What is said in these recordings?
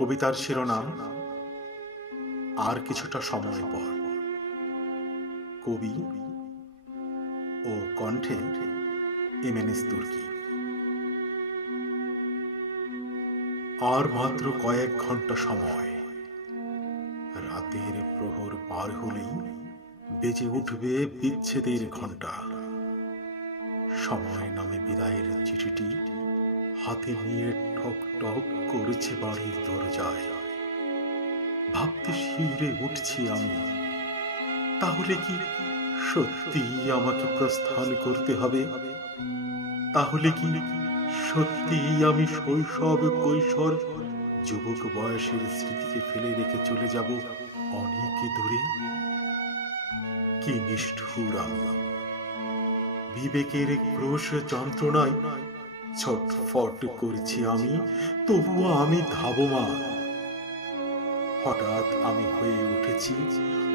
কবিতার শিরোনাম আর কিছুটা সময় পর। কবি ও কণ্ঠে এমএনএস তুর্কি। আর মাত্র কয়েক ঘন্টা সময়, রাতের প্রহর পার হলেই বেজে উঠবে বিচ্ছেদের ঘণ্টা। সময় নামে বিদায়ের চিঠিটি হাতে নিয়ে ঠক ঠক করেছে বাড়ির দরজায়। ভাবতে শিউরে উঠছি আমি, তাহলে কি সত্যিই আমাকে প্রস্থান করতে হবে? তাহলে কি সত্যিই আমি শৈশব, কৈশোর, যুবক বয়সের স্মৃতিকে ফেলে রেখে চলে যাব অনেক দূরে? কি নিষ্ঠুর আমি! বিবেকের ক্রোশ যন্ত্রণায় ছটফট করছি আমি, তবুও আমি ধাবমান। হঠাৎ আমি হয়ে উঠেছি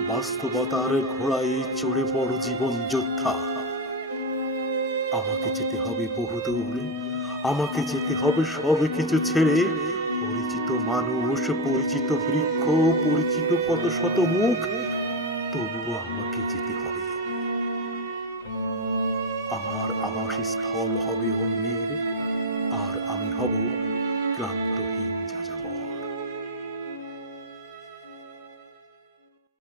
বাস্তবতার ঘোড়ায় চড়ে বড় জীবন যোদ্ধা। আমাকে যেতে হবে বহুদূর, আমাকে যেতে হবে সব কিছু ছেড়ে। পরিচিত মানুষ, পরিচিত বৃক্ষ, পরিচিত কত শত মুখ, তবুও আমাকে যেতে হবে। আমার আবাসস্থল হবে অন্যের, আর আমি হব ক্লান্তহীন যাযাবর।